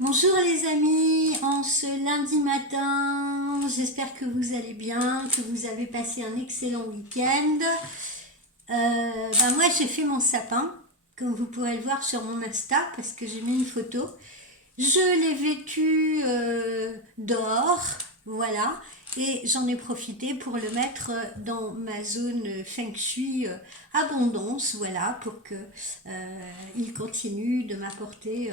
Bonjour les amis, en ce lundi matin, j'espère que vous allez bien, que vous avez passé un excellent week-end. Moi j'ai fait mon sapin, comme vous pourrez le voir sur mon Insta, parce que j'ai mis une photo. Je l'ai vêtu dehors, voilà, et j'en ai profité pour le mettre dans ma zone Feng Shui abondance, voilà, pour que il continue de m'apporter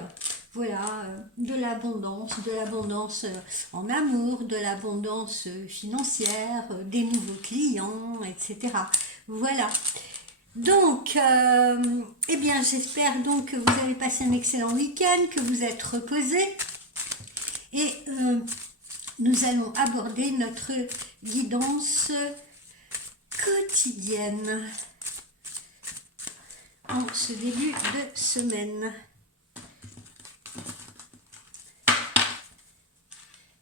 voilà, de l'abondance en amour, de l'abondance financière, des nouveaux clients, etc. Voilà. Donc, eh bien, j'espère donc que vous avez passé un excellent week-end, que vous êtes reposés. Et nous allons aborder notre guidance quotidienne en ce début de semaine.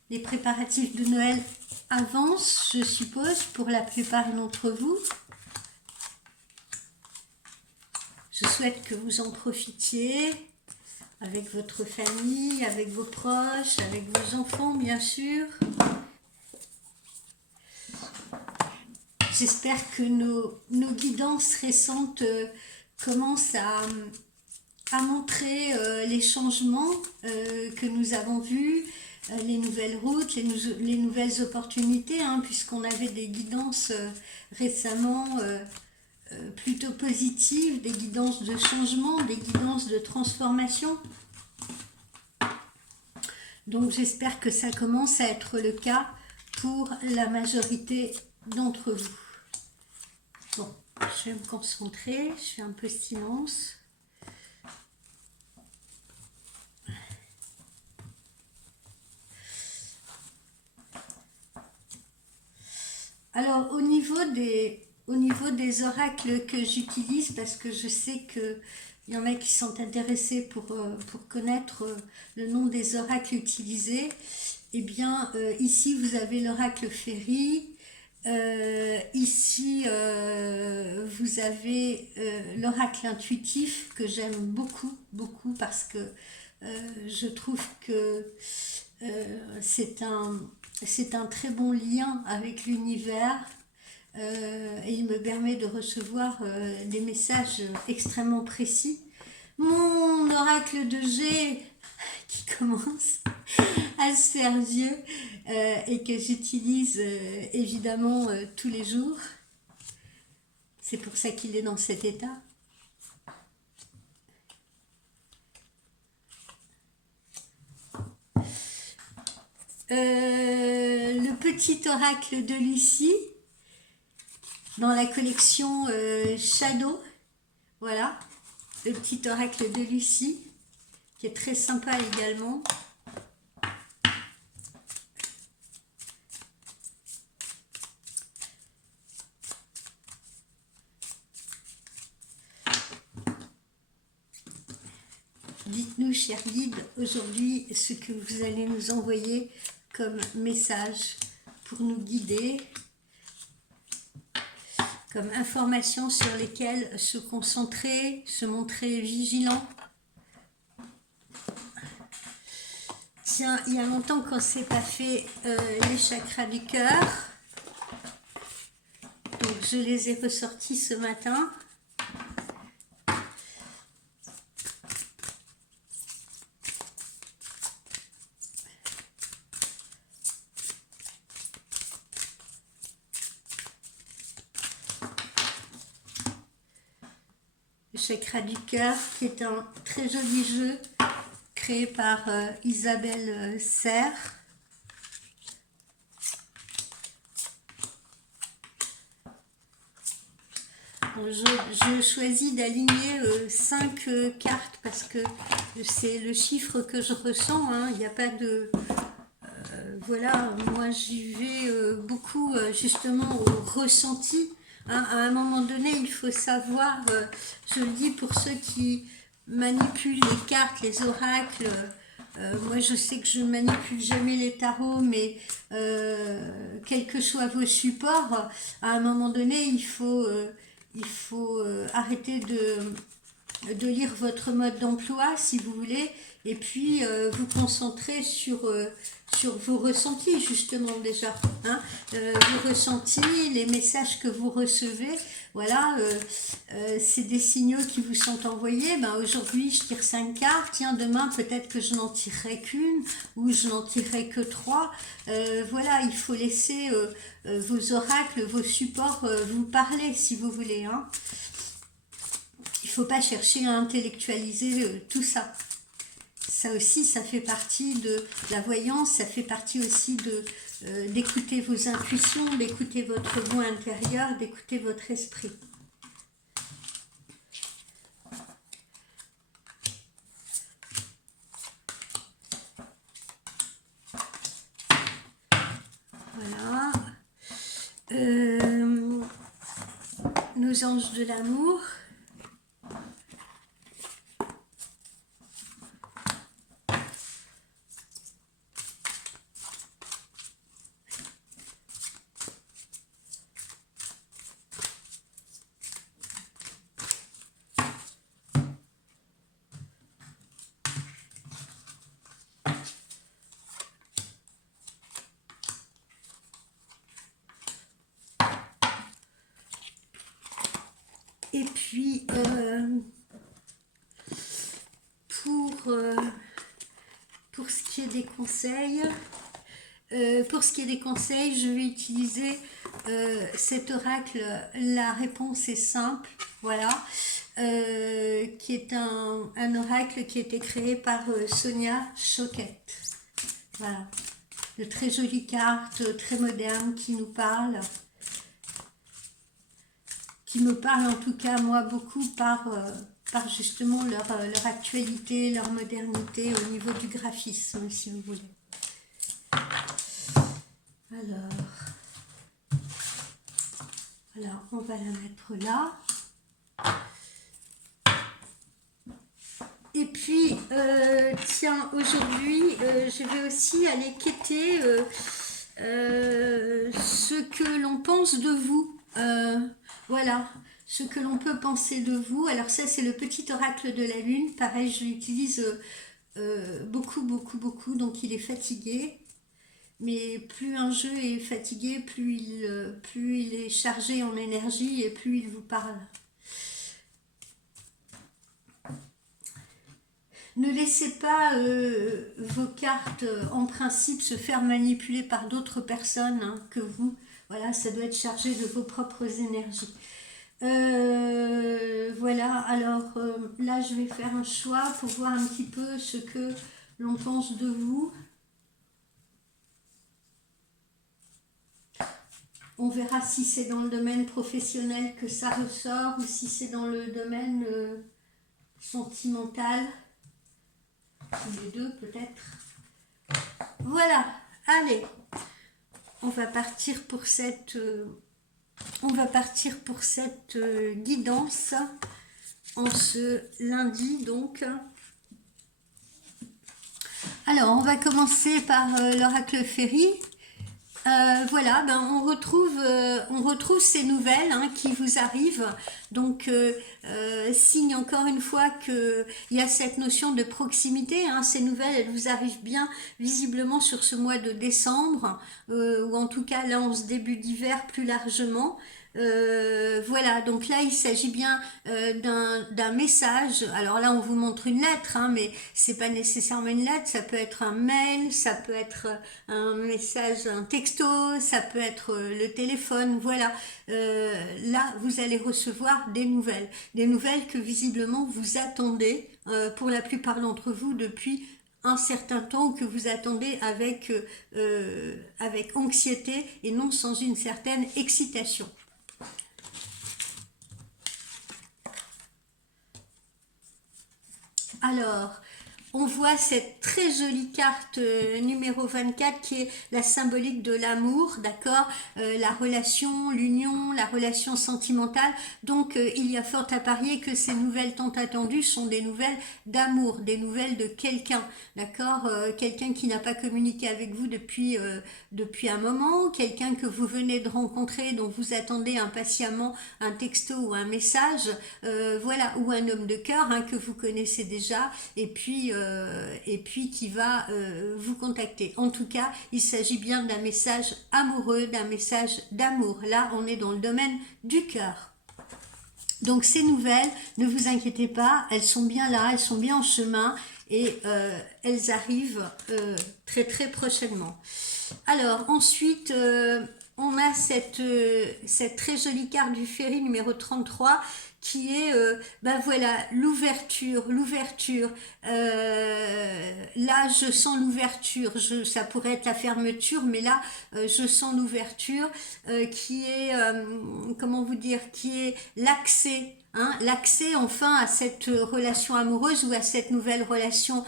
Les préparatifs de Noël avancent, je suppose, pour la plupart d'entre vous. Je souhaite que vous en profitiez avec votre famille, avec vos proches, avec vos enfants, bien sûr. J'espère que nos guidances récentes commencent à montrer les changements que nous avons vus, les nouvelles routes, les nouvelles opportunités, puisqu'on avait des guidances récemment plutôt positives, des guidances de changement, des guidances de transformation. Donc j'espère que ça commence à être le cas pour la majorité d'entre vous. Bon, je vais me concentrer, je fais un peu silence. Alors au niveau des oracles que j'utilise, parce que je sais qu'il y en a qui sont intéressés pour connaître le nom des oracles utilisés, eh bien ici vous avez l'oracle Féry, ici vous avez l'oracle intuitif que j'aime beaucoup, beaucoup parce que je trouve que c'est un très bon lien avec l'univers et il me permet de recevoir des messages extrêmement précis. Mon oracle de G qui commence à se faire vieux et que j'utilise évidemment tous les jours. C'est pour ça qu'il est dans cet état. Le petit oracle de Lucie dans la collection Shadow, voilà, le petit oracle de Lucie qui est très sympa également. Dites-nous, chers guides, aujourd'hui ce que vous allez nous envoyer comme message pour nous guider, comme informations sur lesquelles se concentrer, se montrer vigilant. Tiens, il y a longtemps qu'on ne s'est pas fait les chakras du cœur, donc je les ai ressortis ce matin. Le chakra du cœur, qui est un très joli jeu créé par Isabelle Serre. Je choisis d'aligner 5 cartes parce que c'est le chiffre que je ressens. Il n'y a pas de... voilà, moi j'y vais beaucoup justement au ressenti. À un moment donné, il faut savoir, je le dis pour ceux qui manipulent les cartes, les oracles, moi je sais que je ne manipule jamais les tarots, mais quels que soient vos supports, à un moment donné, il faut arrêter de lire votre mode d'emploi si vous voulez, et puis vous concentrer sur vos ressentis justement déjà, hein, vos ressentis, les messages que vous recevez, voilà, c'est des signaux qui vous sont envoyés. Ben, aujourd'hui je tire 5 cartes, tiens demain peut-être que je n'en tirerai qu'une ou je n'en tirerai que 3. Voilà, il faut laisser vos oracles, vos supports vous parler si vous voulez, hein. Il ne faut pas chercher à intellectualiser tout ça. Ça aussi, ça fait partie de la voyance, ça fait partie aussi d'écouter vos intuitions, d'écouter votre voix intérieure, d'écouter votre esprit. Voilà. Nos anges de l'amour. Et puis, pour ce qui est des conseils, je vais utiliser cet oracle. La réponse est simple, voilà, qui est un oracle qui a été créé par Sonia Choquette. Voilà, de très jolies cartes, très modernes, qui nous parlent. Qui me parlent en tout cas, moi, beaucoup par justement leur actualité, leur modernité au niveau du graphisme, si vous voulez. Alors, on va la mettre là. Et puis, tiens, aujourd'hui, je vais aussi aller quêter ce que l'on pense de vous. Voilà, ce que l'on peut penser de vous. Alors ça, c'est le petit oracle de la lune. Pareil, je l'utilise beaucoup, donc il est fatigué. Mais plus un jeu est fatigué, plus il est chargé en énergie et plus il vous parle. Ne laissez pas vos cartes en principe se faire manipuler par d'autres personnes que vous. Voilà, ça doit être chargé de vos propres énergies. Voilà, alors là je vais faire un choix pour voir un petit peu ce que l'on pense de vous. On verra si c'est dans le domaine professionnel que ça ressort ou si c'est dans le domaine sentimental. Les deux peut-être. Voilà, allez, on va partir pour cette guidance en ce lundi donc. Alors on va commencer par l'oracle Féry. Voilà, ben on retrouve ces nouvelles qui vous arrivent. Donc, signe encore une fois qu'il y a cette notion de proximité. Ces nouvelles, elles vous arrivent bien visiblement sur ce mois de décembre, ou en tout cas là en ce début d'hiver plus largement. Voilà, donc là il s'agit bien d'un message. Alors là on vous montre une lettre, mais c'est pas nécessairement une lettre, ça peut être un mail, ça peut être un message, un texto, ça peut être le téléphone. Voilà, là vous allez recevoir des nouvelles que visiblement vous attendez pour la plupart d'entre vous depuis un certain temps, que vous attendez avec anxiété et non sans une certaine excitation. Alors, on voit cette très jolie carte numéro 24 qui est la symbolique de l'amour, d'accord, la relation, l'union, la relation sentimentale. Donc il y a fort à parier que ces nouvelles tant attendues sont des nouvelles d'amour, des nouvelles de quelqu'un, d'accord, quelqu'un qui n'a pas communiqué avec vous depuis un moment, quelqu'un que vous venez de rencontrer, dont vous attendez impatiemment un texto ou un message, voilà, ou un homme de cœur hein, que vous connaissez déjà, et puis qui va vous contacter. En tout cas, il s'agit bien d'un message amoureux, d'un message d'amour. Là, on est dans le domaine du cœur. Donc ces nouvelles, ne vous inquiétez pas, elles sont bien là, elles sont bien en chemin et elles arrivent très très prochainement. Alors ensuite, on a cette très jolie carte du Ferry numéro 33 qui est, ben voilà, l'ouverture. Là, je sens l'ouverture. Ça pourrait être la fermeture, mais là, je sens l'ouverture qui est, comment vous dire, qui est l'accès. Hein, l'accès enfin à cette relation amoureuse ou à cette nouvelle relation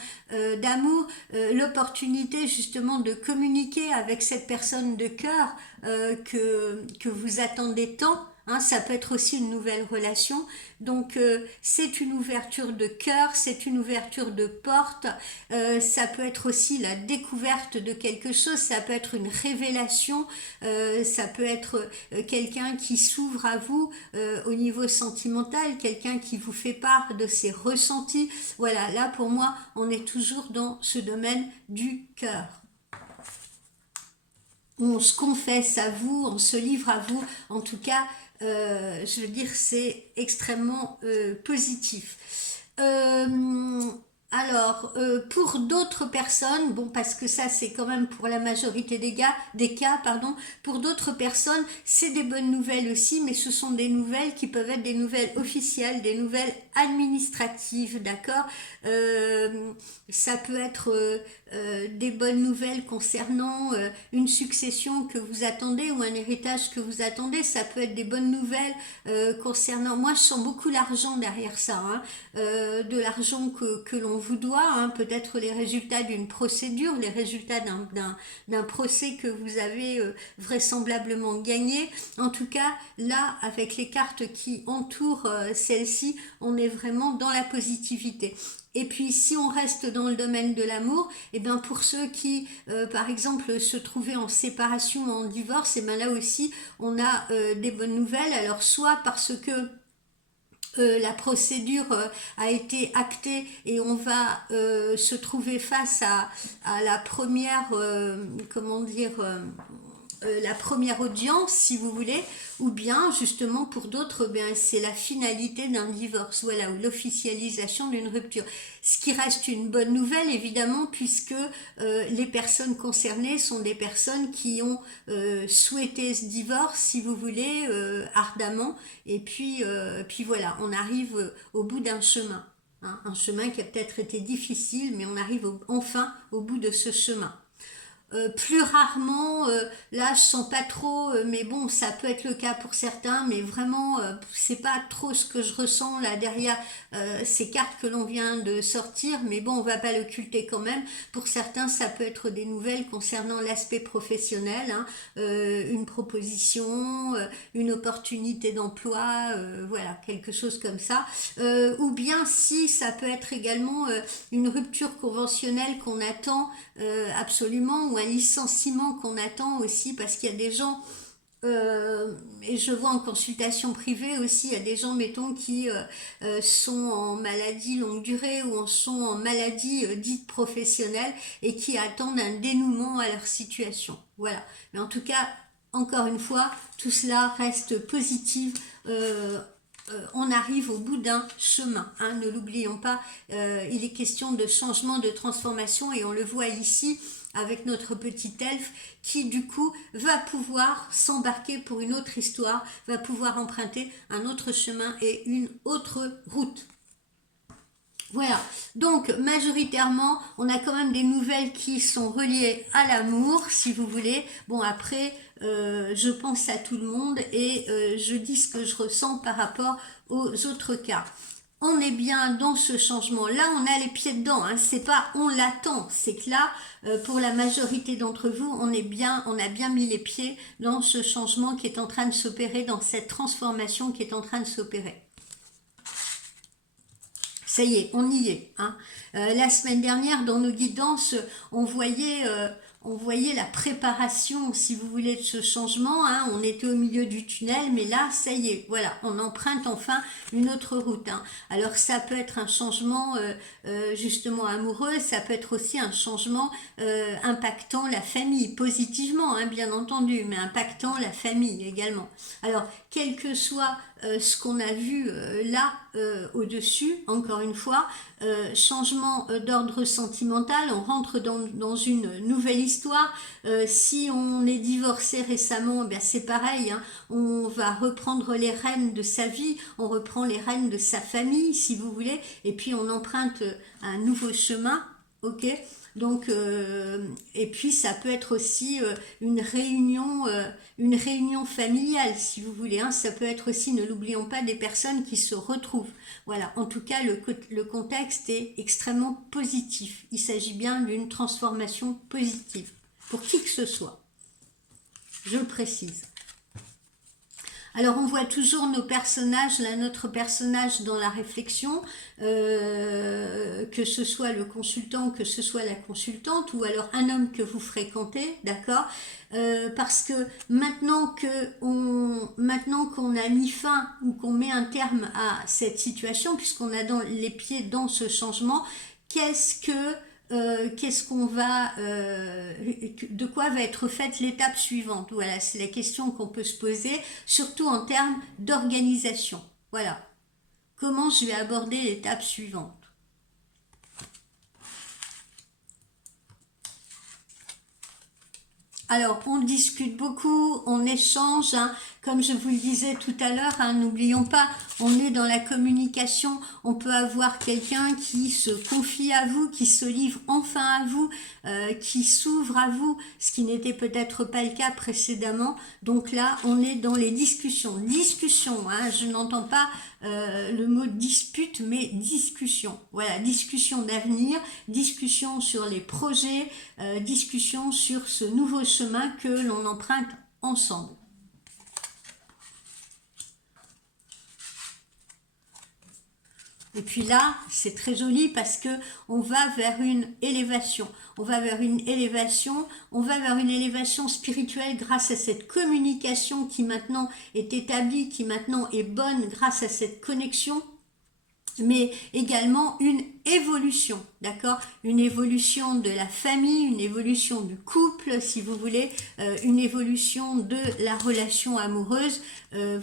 d'amour, l'opportunité justement de communiquer avec cette personne de cœur que vous attendez tant. Hein, ça peut être aussi une nouvelle relation. Donc c'est une ouverture de cœur, c'est une ouverture de porte. Ça peut être aussi la découverte de quelque chose, ça peut être une révélation, ça peut être quelqu'un qui s'ouvre à vous au niveau sentimental, quelqu'un qui vous fait part de ses ressentis. Voilà, là pour moi, on est toujours dans ce domaine du cœur. On se confesse à vous, on se livre à vous. En tout cas, je veux dire, c'est extrêmement positif. Alors, pour d'autres personnes, bon, parce que ça, c'est quand même pour la majorité des cas, pardon, pour d'autres personnes, c'est des bonnes nouvelles aussi, mais ce sont des nouvelles qui peuvent être des nouvelles officielles, des nouvelles administratives, d'accord. Ça peut être des bonnes nouvelles concernant une succession que vous attendez ou un héritage que vous attendez. Ça peut être des bonnes nouvelles concernant... Moi, je sens beaucoup l'argent derrière ça, hein, de l'argent que l'on vous doit, hein, peut-être les résultats d'une procédure, les résultats d'un procès que vous avez vraisemblablement gagné. En tout cas, là, avec les cartes qui entourent celle-ci, on est vraiment dans la positivité. Et puis si on reste dans le domaine de l'amour, et bien pour ceux qui par exemple se trouvaient en séparation ou en divorce, et bien là aussi on a des bonnes nouvelles. Alors soit parce que la procédure a été actée et on va se trouver face à la première, comment dire, la première audience, si vous voulez, ou bien justement pour d'autres, ben, c'est la finalité d'un divorce, voilà, ou l'officialisation d'une rupture. Ce qui reste une bonne nouvelle, évidemment, puisque les personnes concernées sont des personnes qui ont souhaité ce divorce, si vous voulez, ardemment, et puis voilà, on arrive au bout d'un chemin. Hein, un chemin qui a peut-être été difficile, mais on arrive enfin au bout de ce chemin. Plus rarement, là je sens pas trop, mais bon ça peut être le cas pour certains, mais vraiment c'est pas trop ce que je ressens là derrière ces cartes que l'on vient de sortir, mais bon on va pas l'occulter quand même. Pour certains ça peut être des nouvelles concernant l'aspect professionnel, hein, une proposition, une opportunité d'emploi, voilà, quelque chose comme ça, ou bien si ça peut être également une rupture conventionnelle qu'on attend absolument, ou un licenciement qu'on attend aussi, parce qu'il y a des gens, et je vois en consultation privée aussi, il y a des gens, mettons, qui sont en maladie longue durée ou sont en maladie dite professionnelle et qui attendent un dénouement à leur situation. Voilà. Mais en tout cas, encore une fois, tout cela reste positif. On arrive au bout d'un chemin, hein, ne l'oublions pas, il est question de changement, de transformation, et on le voit ici avec notre petit elfe qui du coup va pouvoir s'embarquer pour une autre histoire, va pouvoir emprunter un autre chemin et une autre route. Voilà, donc majoritairement, on a quand même des nouvelles qui sont reliées à l'amour, si vous voulez. Bon, après, je pense à tout le monde et je dis ce que je ressens par rapport aux autres cas. on est bien dans ce changement. Là, on a les pieds dedans. Hein. C'est pas on l'attend. C'est que là, pour la majorité d'entre vous, on a bien mis les pieds dans ce changement qui est en train de s'opérer, dans cette transformation qui est en train de s'opérer. Ça y est, on y est. Hein. La semaine dernière, dans nos guidances, on voyait la préparation, si vous voulez, de ce changement. Hein. On était au milieu du tunnel, mais là, ça y est, voilà, on emprunte enfin une autre route. Hein. Alors, ça peut être un changement justement amoureux, ça peut être aussi un changement impactant la famille, positivement, hein, bien entendu, mais impactant la famille également. Alors, quel que soit ce qu'on a vu là au-dessus, encore une fois, changement d'ordre sentimental, on rentre dans une nouvelle histoire. Si on est divorcé récemment, ben c'est pareil, hein, on va reprendre les rênes de sa vie, on reprend les rênes de sa famille, si vous voulez, et puis on emprunte un nouveau chemin, ok. Donc, et puis ça peut être aussi une réunion familiale, si vous voulez. Hein. Ça peut être aussi, ne l'oublions pas, des personnes qui se retrouvent. Voilà, en tout cas, le contexte est extrêmement positif. Il s'agit bien d'une transformation positive, pour qui que ce soit. Je le précise. Alors on voit toujours nos personnages, là notre personnage dans la réflexion, que ce soit le consultant, que ce soit la consultante, ou alors un homme que vous fréquentez, d'accord, parce que maintenant qu'on a mis fin ou qu'on met un terme à cette situation, puisqu'on a les pieds dans ce changement, de quoi va être faite l'étape suivante? Voilà, c'est la question qu'on peut se poser, surtout en termes d'organisation. Voilà, comment je vais aborder l'étape suivante? Alors, on discute beaucoup, on échange, hein, comme je vous le disais tout à l'heure, hein, n'oublions pas, on est dans la communication, on peut avoir quelqu'un qui se confie à vous, qui se livre enfin à vous, qui s'ouvre à vous, ce qui n'était peut-être pas le cas précédemment. Donc là, on est dans les discussions. Discussion, hein, je n'entends pas le mot dispute, mais discussion. Voilà, discussion d'avenir, discussion sur les projets, discussion sur ce nouveau chemin que l'on emprunte ensemble. Et puis là, c'est très joli parce que on va vers une élévation. On va vers une élévation spirituelle grâce à cette communication qui maintenant est établie, qui maintenant est bonne grâce à cette connexion, mais également une évolution, d'accord? Une évolution de la famille, une évolution du couple, si vous voulez, une évolution de la relation amoureuse.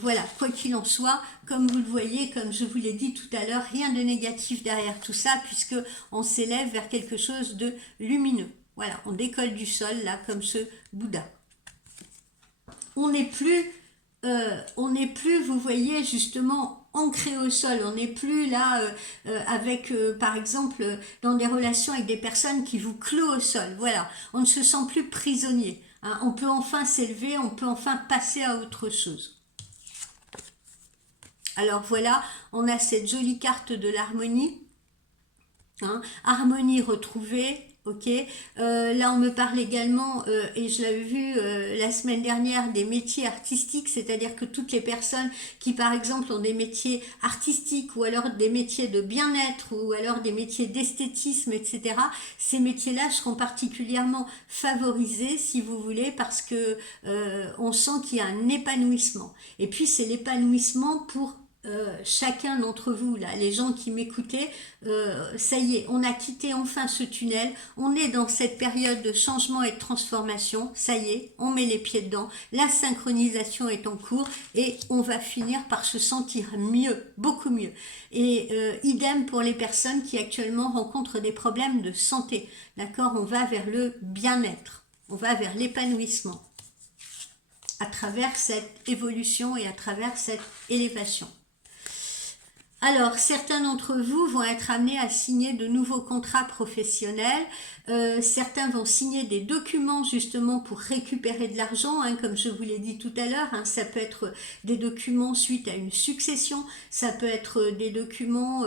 Voilà, quoi qu'il en soit, comme vous le voyez, comme je vous l'ai dit tout à l'heure, rien de négatif derrière tout ça, puisque on s'élève vers quelque chose de lumineux. Voilà, on décolle du sol, là, comme ce Bouddha. On n'est plus, vous voyez, justement, ancré au sol, on n'est plus là avec, par exemple, dans des relations avec des personnes qui vous clouent au sol, voilà, on ne se sent plus prisonnier, hein. On peut enfin s'élever, on peut enfin passer à autre chose. Alors voilà, on a cette jolie carte de l'harmonie, hein, harmonie retrouvée. Ok, là on me parle également, et je l'avais vu la semaine dernière, des métiers artistiques, c'est-à-dire que toutes les personnes qui par exemple ont des métiers artistiques ou alors des métiers de bien-être ou alors des métiers d'esthétisme, etc., ces métiers-là seront particulièrement favorisés, si vous voulez, parce que on sent qu'il y a un épanouissement. Et puis c'est l'épanouissement pour chacun d'entre vous, là, les gens qui m'écoutaient, ça y est, on a quitté enfin ce tunnel, on est dans cette période de changement et de transformation, ça y est, on met les pieds dedans, la synchronisation est en cours et on va finir par se sentir mieux, beaucoup mieux. Et idem pour les personnes qui actuellement rencontrent des problèmes de santé, d'accord, on va vers le bien-être, on va vers l'épanouissement à travers cette évolution et à travers cette élévation. Alors, certains d'entre vous vont être amenés à signer de nouveaux contrats professionnels. Certains vont signer des documents justement pour récupérer de l'argent, hein, comme je vous l'ai dit tout à l'heure. Hein, ça peut être des documents suite à une succession, ça peut être des documents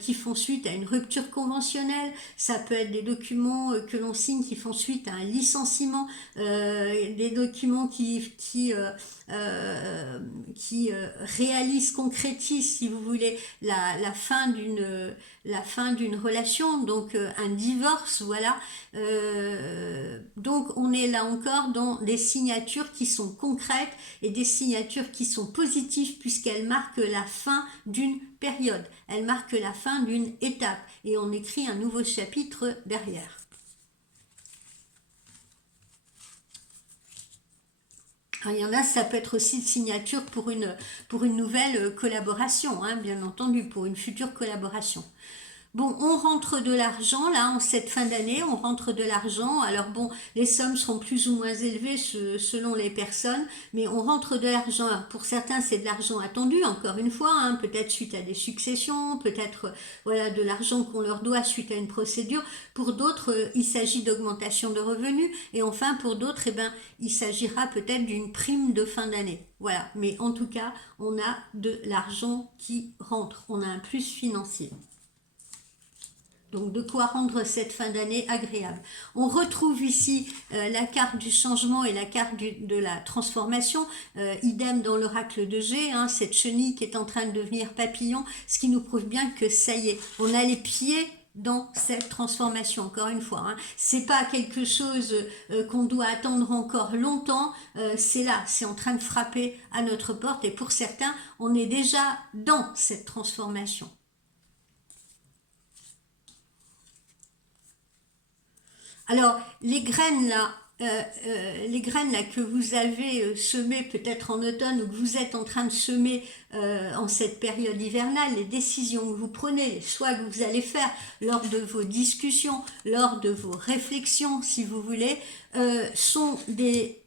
qui font suite à une rupture conventionnelle, ça peut être des documents que l'on signe qui font suite à un licenciement, des documents qui réalisent, concrétisent, si vous voulez, la fin d'une relation, donc un divorce, voilà. Donc on est là encore dans des signatures qui sont concrètes et des signatures qui sont positives puisqu'elles marquent la fin d'une période, elles marquent la fin d'une étape et on écrit un nouveau chapitre derrière. Alors, il y en a, ça peut être aussi une signature pour une nouvelle collaboration, hein, bien entendu, pour une future collaboration. Bon, on rentre de l'argent, là, en cette fin d'année, on rentre de l'argent. Alors bon, les sommes seront plus ou moins élevées selon les personnes, mais on rentre de l'argent. Pour certains, c'est de l'argent attendu, encore une fois, hein, peut-être suite à des successions, peut-être voilà, de l'argent qu'on leur doit suite à une procédure. Pour d'autres, il s'agit d'augmentation de revenus. Et enfin, pour d'autres, eh ben, il s'agira peut-être d'une prime de fin d'année. Voilà, mais en tout cas, on a de l'argent qui rentre, on a un plus financier. Donc de quoi rendre cette fin d'année agréable. On retrouve ici la carte du changement et la carte de la transformation. Idem dans l'oracle de G, hein, cette chenille qui est en train de devenir papillon, ce qui nous prouve bien que ça y est, on a les pieds dans cette transformation, encore une fois. Hein. C'est pas quelque chose qu'on doit attendre encore longtemps, c'est là, c'est en train de frapper à notre porte et pour certains, on est déjà dans cette transformation. Alors, les graines là que vous avez semées peut-être en automne ou que vous êtes en train de semer en cette période hivernale, les décisions que vous prenez, les choix que vous allez faire lors de vos discussions, lors de vos réflexions, si vous voulez, sont des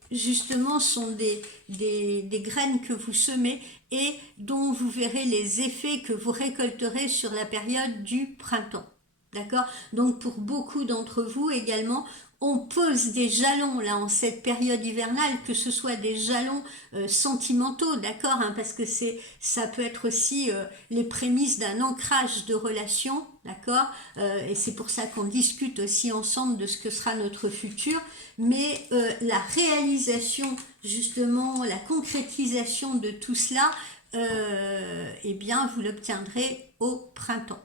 graines que vous semez et dont vous verrez les effets que vous récolterez sur la période du printemps. D'accord? Donc pour beaucoup d'entre vous également, on pose des jalons là en cette période hivernale, que ce soit des jalons sentimentaux, d'accord, hein, parce que ça peut être aussi les prémices d'un ancrage de relation, d'accord, et c'est pour ça qu'on discute aussi ensemble de ce que sera notre futur, mais la réalisation, justement, la concrétisation de tout cela, eh bien vous l'obtiendrez au printemps.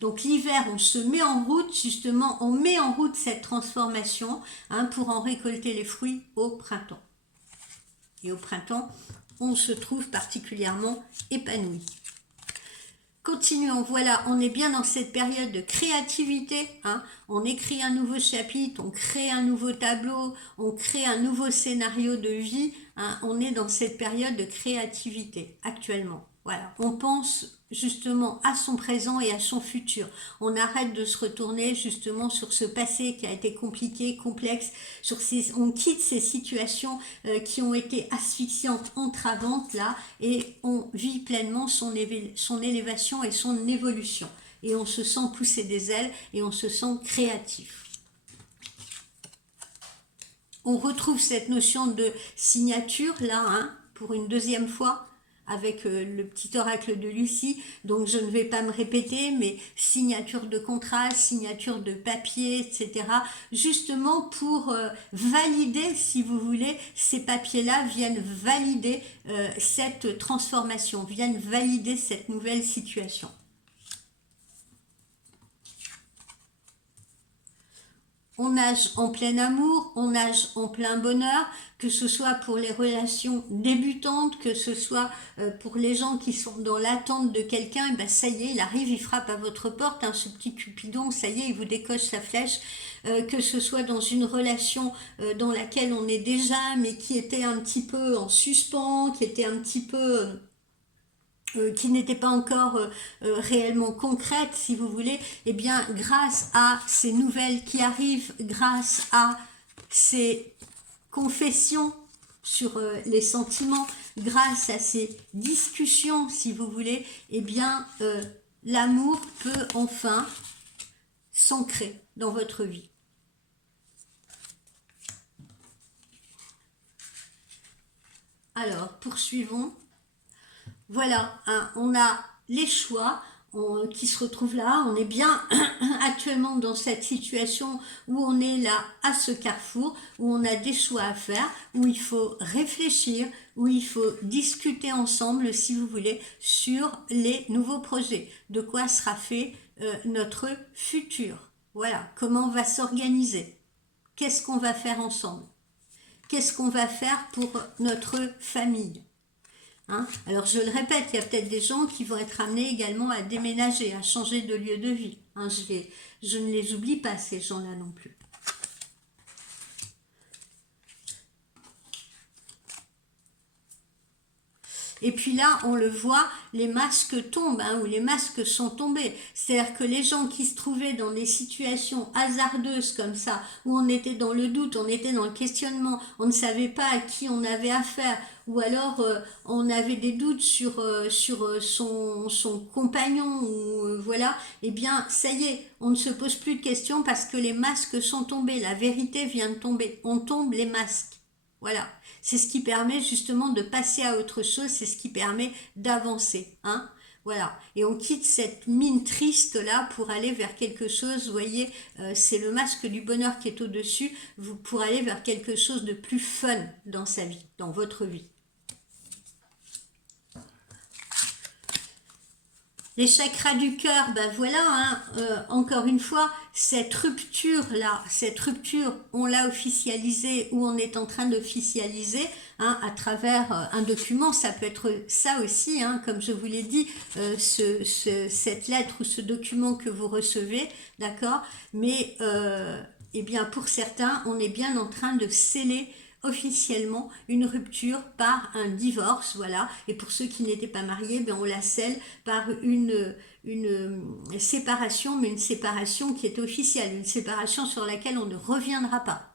Donc l'hiver, on se met en route, justement, on met en route cette transformation hein, pour en récolter les fruits au printemps. Et au printemps, on se trouve particulièrement épanoui. Continuons, voilà, on est bien dans cette période de créativité, hein. On écrit un nouveau chapitre, on crée un nouveau tableau, on crée un nouveau scénario de vie, hein. On est dans cette période de créativité actuellement. Voilà, on pense justement à son présent et à son futur. On arrête de se retourner justement sur ce passé qui a été compliqué, complexe, on quitte ces situations qui ont été asphyxiantes, entravantes là, et on vit pleinement son élévation et son évolution. Et on se sent pousser des ailes et on se sent créatif. On retrouve cette notion de signature là, hein, pour une deuxième fois, avec le petit oracle de Lucie, donc je ne vais pas me répéter, mais signature de contrat, signature de papier, etc. Justement pour valider, si vous voulez, ces papiers-là viennent valider cette transformation, viennent valider cette nouvelle situation. On nage en plein amour, on nage en plein bonheur, que ce soit pour les relations débutantes, que ce soit pour les gens qui sont dans l'attente de quelqu'un, et ben ça y est, il arrive, il frappe à votre porte, hein, ce petit Cupidon, ça y est, il vous décoche sa flèche, que ce soit dans une relation dans laquelle on est déjà, mais qui était un petit peu en suspens, qui était un petit peu... qui n'était pas encore réellement concrète, si vous voulez, eh bien, grâce à ces nouvelles qui arrivent, grâce à ces confessions, sur les sentiments, grâce à ces discussions, si vous voulez, eh bien, l'amour peut enfin s'ancrer dans votre vie. Alors, poursuivons. Voilà, hein, on a les choix qui se retrouvent là. On est bien actuellement dans cette situation où on est là à ce carrefour, où on a des choix à faire, où il faut réfléchir, où il faut discuter ensemble, si vous voulez, sur les nouveaux projets. De quoi sera fait notre futur. Voilà, comment on va s'organiser. Qu'est-ce qu'on va faire ensemble? Qu'est-ce qu'on va faire pour notre famille? Hein? Alors je le répète, il y a peut-être des gens qui vont être amenés également à déménager, à changer de lieu de vie. Hein? Je ne les oublie pas, ces gens-là non plus. Et puis là, on le voit, les masques tombent, hein, ou les masques sont tombés. C'est-à-dire que les gens qui se trouvaient dans des situations hasardeuses comme ça, où on était dans le doute, on était dans le questionnement, on ne savait pas à qui on avait affaire, ou alors on avait des doutes sur son compagnon, ou voilà, eh bien, ça y est, on ne se pose plus de questions parce que les masques sont tombés, la vérité vient de tomber, on tombe les masques. Voilà, c'est ce qui permet justement de passer à autre chose, c'est ce qui permet d'avancer, hein. Voilà, et on quitte cette mine triste là pour aller vers quelque chose, vous voyez, c'est le masque du bonheur qui est au-dessus, pour aller vers quelque chose de plus fun dans sa vie, dans votre vie. Les chakras du cœur, ben voilà, hein, encore une fois, cette rupture-là, on l'a officialisée ou on est en train d'officialiser hein, à travers un document. Ça peut être ça aussi, hein, comme je vous l'ai dit, cette lettre ou ce document que vous recevez, d'accord? Mais eh bien, pour certains, on est bien en train de sceller officiellement une rupture par un divorce, voilà, et pour ceux qui n'étaient pas mariés, ben on la scelle par une séparation, mais une séparation qui est officielle, une séparation sur laquelle on ne reviendra pas.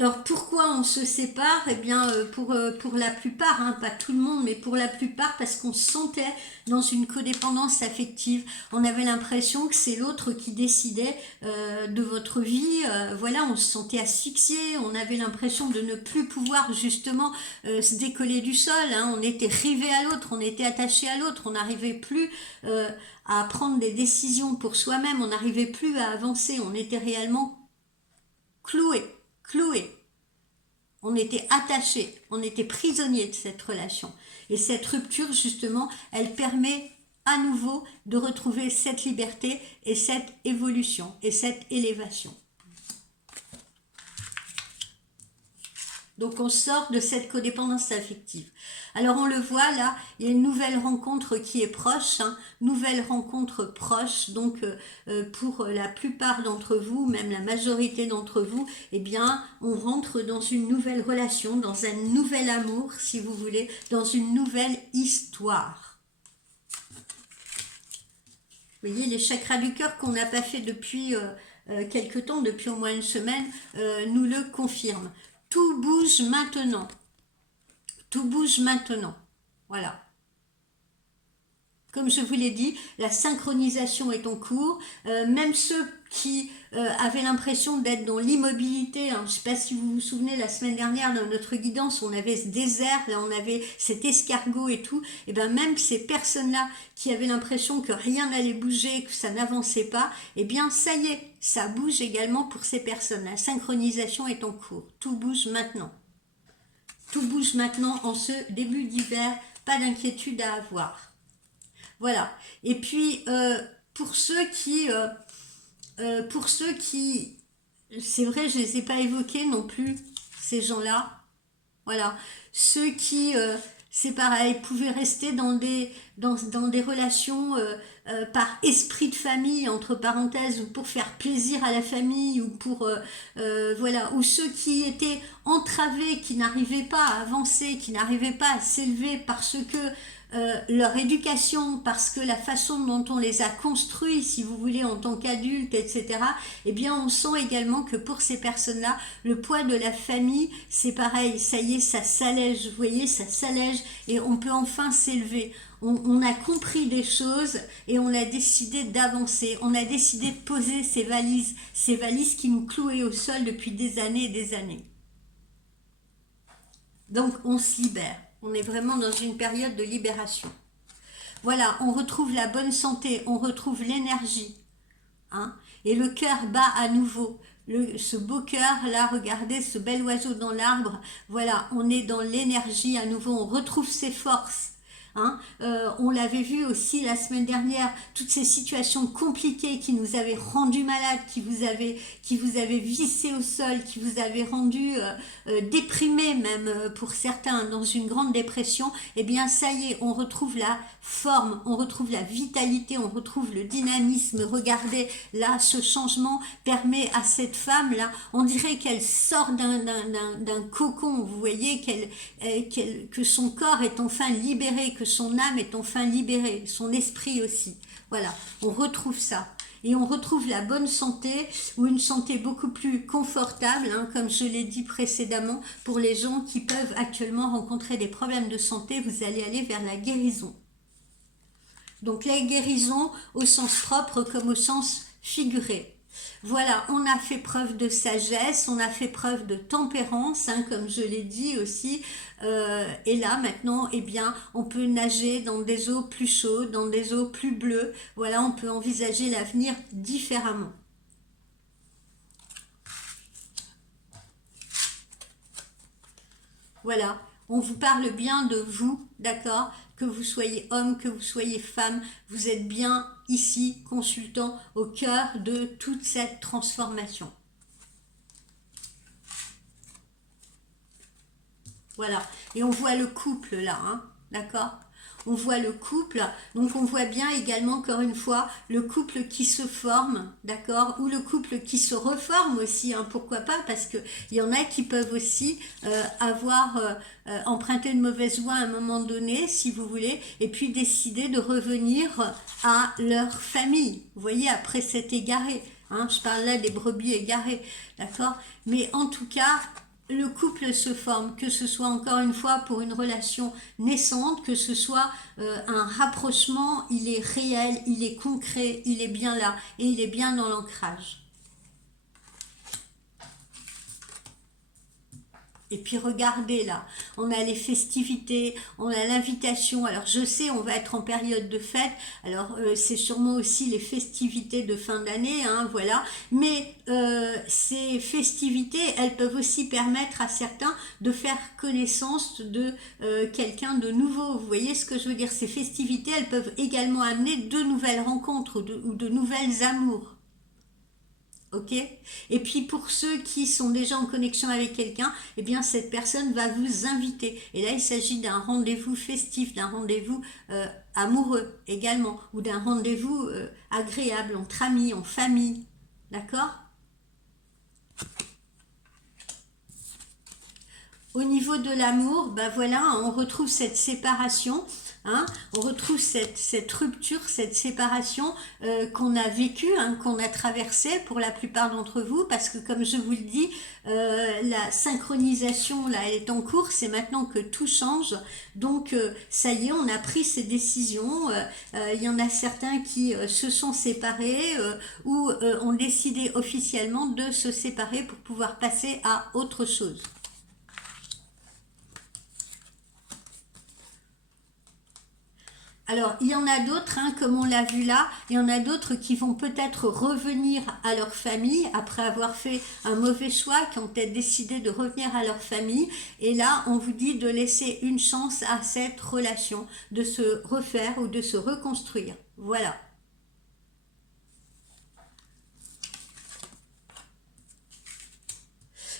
Alors pourquoi on se sépare? Eh bien pour la plupart, hein, pas tout le monde, mais pour la plupart parce qu'on se sentait dans une codépendance affective. On avait l'impression que c'est l'autre qui décidait de votre vie. Voilà, on se sentait asphyxié, on avait l'impression de ne plus pouvoir justement se décoller du sol. Hein. On était rivé à l'autre, on était attaché à l'autre, on n'arrivait plus à prendre des décisions pour soi-même, on n'arrivait plus à avancer, on était réellement cloué. On était attaché, on était prisonnier de cette relation. Et cette rupture, justement, elle permet à nouveau de retrouver cette liberté et cette évolution et cette élévation. Donc on sort de cette codépendance affective. Alors on le voit là, il y a une nouvelle rencontre qui est proche, hein, nouvelle rencontre proche, donc pour la plupart d'entre vous, même la majorité d'entre vous, eh bien on rentre dans une nouvelle relation, dans un nouvel amour, si vous voulez, dans une nouvelle histoire. Vous voyez, les chakras du cœur qu'on n'a pas fait depuis quelque temps, depuis au moins une semaine, nous le confirment. Tout bouge maintenant. Tout bouge maintenant. Voilà. Comme je vous l'ai dit, la synchronisation est en cours. Même ceux qui avaient l'impression d'être dans l'immobilité, hein, je ne sais pas si vous vous souvenez, la semaine dernière, dans notre guidance, on avait ce désert, là, on avait cet escargot et tout. Et bien même ces personnes-là qui avaient l'impression que rien n'allait bouger, que ça n'avançait pas, et bien ça y est, ça bouge également pour ces personnes. La synchronisation est en cours. Tout bouge maintenant. Tout bouge maintenant en ce début d'hiver. Pas d'inquiétude à avoir. Voilà. Et puis, pour ceux qui, c'est vrai, je ne les ai pas évoqués non plus, ces gens-là. Voilà. Ceux qui, c'est pareil, pouvaient rester dans des relations par esprit de famille, entre parenthèses, ou pour faire plaisir à la famille, ou pour, voilà, ou ceux qui étaient entravés, qui n'arrivaient pas à avancer, qui n'arrivaient pas à s'élever parce que leur éducation, parce que la façon dont on les a construits, si vous voulez, en tant qu'adultes, etc., eh bien, on sent également que pour ces personnes-là, le poids de la famille, c'est pareil, ça y est, ça s'allège, vous voyez, ça s'allège, et on peut enfin s'élever. On a compris des choses et on a décidé d'avancer. On a décidé de poser ces valises qui nous clouaient au sol depuis des années et des années. Donc on se libère. On est vraiment dans une période de libération. Voilà, on retrouve la bonne santé, on retrouve l'énergie. Hein, et le cœur bat à nouveau. Ce beau cœur là, regardez ce bel oiseau dans l'arbre. Voilà, on est dans l'énergie à nouveau, on retrouve ses forces. Hein, on l'avait vu aussi la semaine dernière, toutes ces situations compliquées qui nous avaient rendu malades, qui vous avaient vissé au sol, qui vous avaient rendu déprimés même pour certains, dans une grande dépression. Eh bien ça y est, on retrouve la forme, on retrouve la vitalité, on retrouve le dynamisme. Regardez là, ce changement permet à cette femme là, on dirait qu'elle sort d'un cocon, vous voyez, que son corps est enfin libéré, que son âme est enfin libérée, son esprit aussi. Voilà, on retrouve ça. Et on retrouve la bonne santé, ou une santé beaucoup plus confortable, hein, comme je l'ai dit précédemment, pour les gens qui peuvent actuellement rencontrer des problèmes de santé, vous allez aller vers la guérison. Donc la guérison au sens propre comme au sens figuré. Voilà, on a fait preuve de sagesse, on a fait preuve de tempérance, hein, comme je l'ai dit aussi. Et là, maintenant, eh bien, on peut nager dans des eaux plus chaudes, dans des eaux plus bleues. Voilà, on peut envisager l'avenir différemment. Voilà, on vous parle bien de vous, d'accord ? Que vous soyez homme, que vous soyez femme, vous êtes bien ici, consultant, au cœur de toute cette transformation. Voilà, et on voit le couple là, hein, d'accord ? On voit le couple, donc on voit bien également, encore une fois, le couple qui se forme, d'accord, ou le couple qui se reforme aussi, hein, pourquoi pas, parce qu'il y en a qui peuvent aussi avoir emprunté une mauvaise voie à un moment donné, si vous voulez, et puis décider de revenir à leur famille, vous voyez, après s'être égaré, hein, je parle là des brebis égarées, d'accord, mais en tout cas, le couple se forme, que ce soit encore une fois pour une relation naissante, que ce soit un rapprochement, il est réel, il est concret, il est bien là et il est bien dans l'ancrage. Et puis regardez là, on a les festivités, on a l'invitation. Alors je sais, on va être en période de fête. Alors c'est sûrement aussi les festivités de fin d'année, hein, voilà. Mais ces festivités, elles peuvent aussi permettre à certains de faire connaissance de quelqu'un de nouveau. Vous voyez ce que je veux dire? Ces festivités, elles peuvent également amener de nouvelles rencontres ou de nouvelles amours. Ok, et puis pour ceux qui sont déjà en connexion avec quelqu'un, eh bien cette personne va vous inviter. Et là, il s'agit d'un rendez-vous festif, d'un rendez-vous amoureux également, ou d'un rendez-vous agréable entre amis, en famille. D'accord? Au niveau de l'amour, ben voilà, on retrouve cette séparation. Hein, on retrouve cette rupture, cette séparation qu'on a vécue, hein, qu'on a traversée pour la plupart d'entre vous, parce que comme je vous le dis, la synchronisation là, elle est en cours, c'est maintenant que tout change, donc ça y est, on a pris ces décisions, il y en a certains qui se sont séparés ou ont décidé officiellement de se séparer pour pouvoir passer à autre chose. Alors, il y en a d'autres, hein, comme on l'a vu là, il y en a d'autres qui vont peut-être revenir à leur famille après avoir fait un mauvais choix, qui ont peut-être décidé de revenir à leur famille. Et là, on vous dit de laisser une chance à cette relation, de se refaire ou de se reconstruire. Voilà.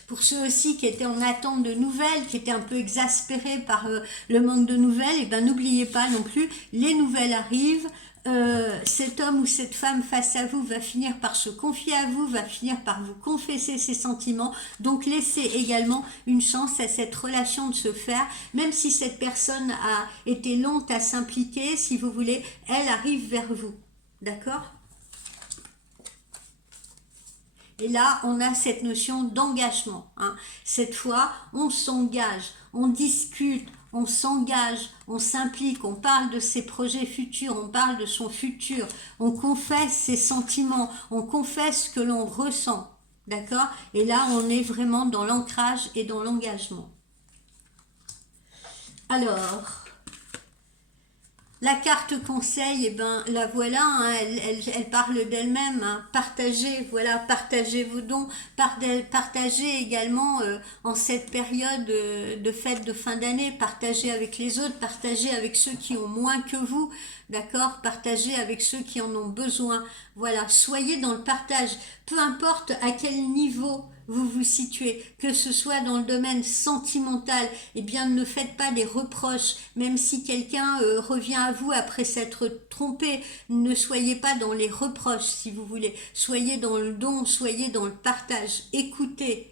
Pour ceux aussi qui étaient en attente de nouvelles, qui étaient un peu exaspérés par le manque de nouvelles, et ben n'oubliez pas non plus, les nouvelles arrivent, cet homme ou cette femme face à vous va finir par se confier à vous, va finir par vous confesser ses sentiments. Donc laissez également une chance à cette relation de se faire, même si cette personne a été lente à s'impliquer, si vous voulez, elle arrive vers vous. D'accord ? Et là, on a cette notion d'engagement. Hein. Cette fois, on s'engage, on discute, on s'engage, on s'implique, on parle de ses projets futurs, on parle de son futur, on confesse ses sentiments, on confesse ce que l'on ressent. D'accord ? Et là, on est vraiment dans l'ancrage et dans l'engagement. Alors... la carte conseil, eh ben, la voilà, hein, elle parle d'elle-même, hein, partagez, voilà, partagez vos dons, partagez également en cette période de fête de fin d'année, partagez avec les autres, partagez avec ceux qui ont moins que vous, d'accord, partagez avec ceux qui en ont besoin, voilà, soyez dans le partage, peu importe à quel niveau vous vous situez, que ce soit dans le domaine sentimental, eh bien ne faites pas des reproches, même si quelqu'un revient à vous après s'être trompé, ne soyez pas dans les reproches si vous voulez, soyez dans le don, soyez dans le partage, écoutez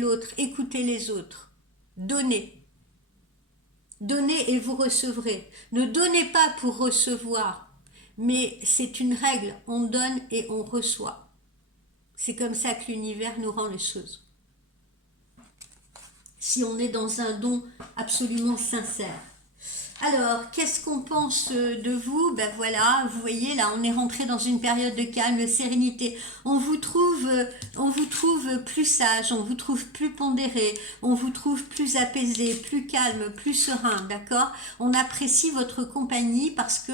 l'autre, écoutez les autres, donnez. Donnez et vous recevrez. Ne donnez pas pour recevoir, mais c'est une règle, on donne et on reçoit. C'est comme ça que l'univers nous rend les choses. Si on est dans un don absolument sincère. Alors, qu'est-ce qu'on pense de vous? Ben voilà, vous voyez, là, on est rentré dans une période de calme, de sérénité. On vous trouve plus sage, on vous trouve plus pondéré, on vous trouve plus apaisé, plus calme, plus serein, d'accord? On apprécie votre compagnie parce que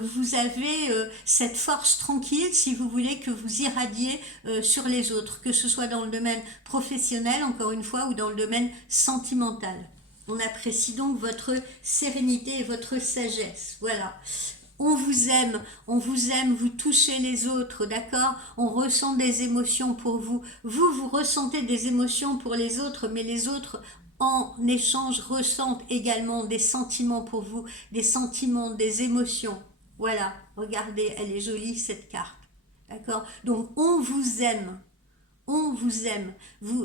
vous avez cette force tranquille, si vous voulez, que vous irradiez sur les autres, que ce soit dans le domaine professionnel, encore une fois, ou dans le domaine sentimental. On apprécie donc votre sérénité et votre sagesse. Voilà. On vous aime, vous touchez les autres, d'accord? On ressent des émotions pour vous. Vous ressentez des émotions pour les autres, mais les autres, en échange, ressentent également des sentiments pour vous, des sentiments, des émotions. Voilà, regardez, elle est jolie cette carte. D'accord? Donc, on vous aime. On vous aime.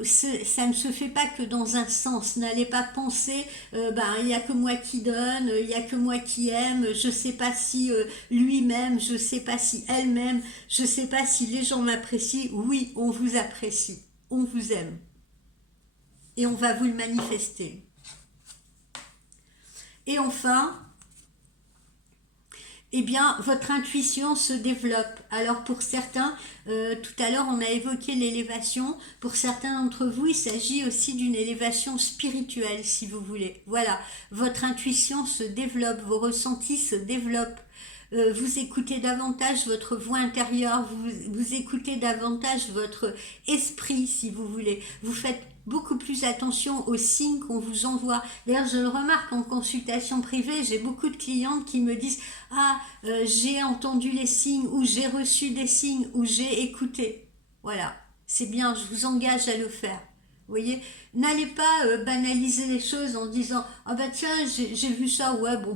Ça ne se fait pas que dans un sens. N'allez pas penser, il n'y a que moi qui donne, il n'y a que moi qui aime, je ne sais pas si lui-même, je ne sais pas si elle-même, je ne sais pas si les gens m'apprécient. Oui, on vous apprécie, on vous aime. Et on va vous le manifester. Et enfin... eh bien, votre intuition se développe. Alors pour certains, tout à l'heure on a évoqué l'élévation, pour certains d'entre vous, il s'agit aussi d'une élévation spirituelle, si vous voulez. Voilà, votre intuition se développe, vos ressentis se développent. Vous écoutez davantage votre voix intérieure, vous écoutez davantage votre esprit, si vous voulez. Vous faites beaucoup plus attention aux signes qu'on vous envoie. D'ailleurs, je le remarque en consultation privée, j'ai beaucoup de clientes qui me disent « Ah, j'ai entendu les signes » ou « J'ai reçu des signes » ou « J'ai écouté ». Voilà, c'est bien, je vous engage à le faire. Vous voyez, n'allez pas banaliser les choses en disant « Ah bah tiens, j'ai vu ça, ouais, bon...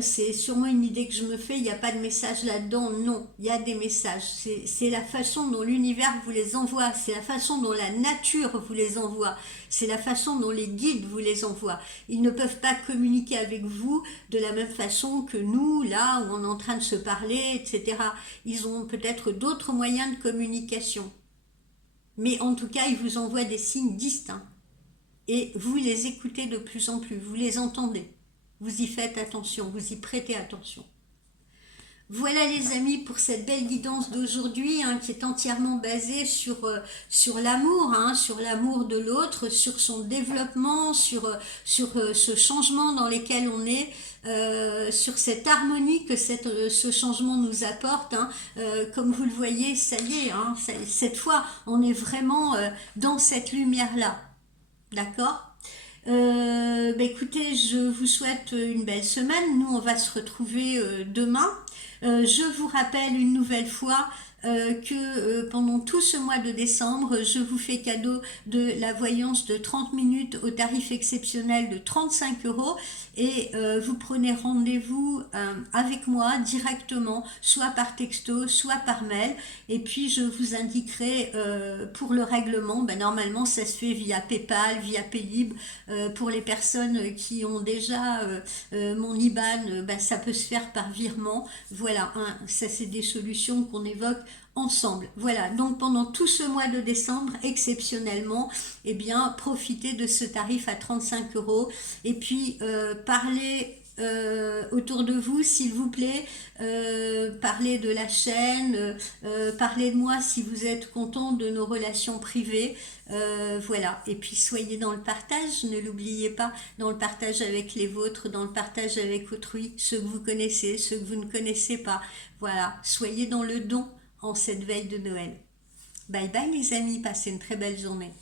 c'est sûrement une idée que je me fais, il n'y a pas de message là-dedans. Non, il y a des messages. C'est la façon dont l'univers vous les envoie, c'est la façon dont la nature vous les envoie, c'est la façon dont les guides vous les envoient. Ils ne peuvent pas communiquer avec vous de la même façon que nous, là où on est en train de se parler, etc. Ils ont peut-être d'autres moyens de communication. Mais en tout cas, ils vous envoient des signes distincts. Et vous les écoutez de plus en plus, vous les entendez. Vous y faites attention, vous y prêtez attention. Voilà les amis pour cette belle guidance d'aujourd'hui qui est entièrement basée sur l'amour, sur l'amour de l'autre, sur son développement, sur ce changement dans lequel on est, sur cette harmonie que ce changement nous apporte. Comme vous le voyez, ça y est, cette fois on est vraiment dans cette lumière-là. D'accord ? Écoutez, je vous souhaite une belle semaine. Nous, on va se retrouver demain. Je vous rappelle une nouvelle fois que pendant tout ce mois de décembre, je vous fais cadeau de la voyance de 30 minutes au tarif exceptionnel de 35 euros et vous prenez rendez-vous avec moi directement, soit par texto, soit par mail, et puis je vous indiquerai pour le règlement, ben, normalement ça se fait via PayPal, via Paylib, pour les personnes qui ont déjà mon IBAN, ben, ça peut se faire par virement, voilà, hein, ça c'est des solutions qu'on évoque ensemble. Voilà, donc pendant tout ce mois de décembre, exceptionnellement, eh bien, profitez de ce tarif à 35 euros et puis parlez autour de vous, s'il vous plaît, parlez de la chaîne, parlez de moi si vous êtes content de nos relations privées, voilà, et puis soyez dans le partage, ne l'oubliez pas, dans le partage avec les vôtres, dans le partage avec autrui, ceux que vous connaissez, ceux que vous ne connaissez pas, voilà, soyez dans le don en cette veille de Noël. Bye bye les amis, passez une très belle journée.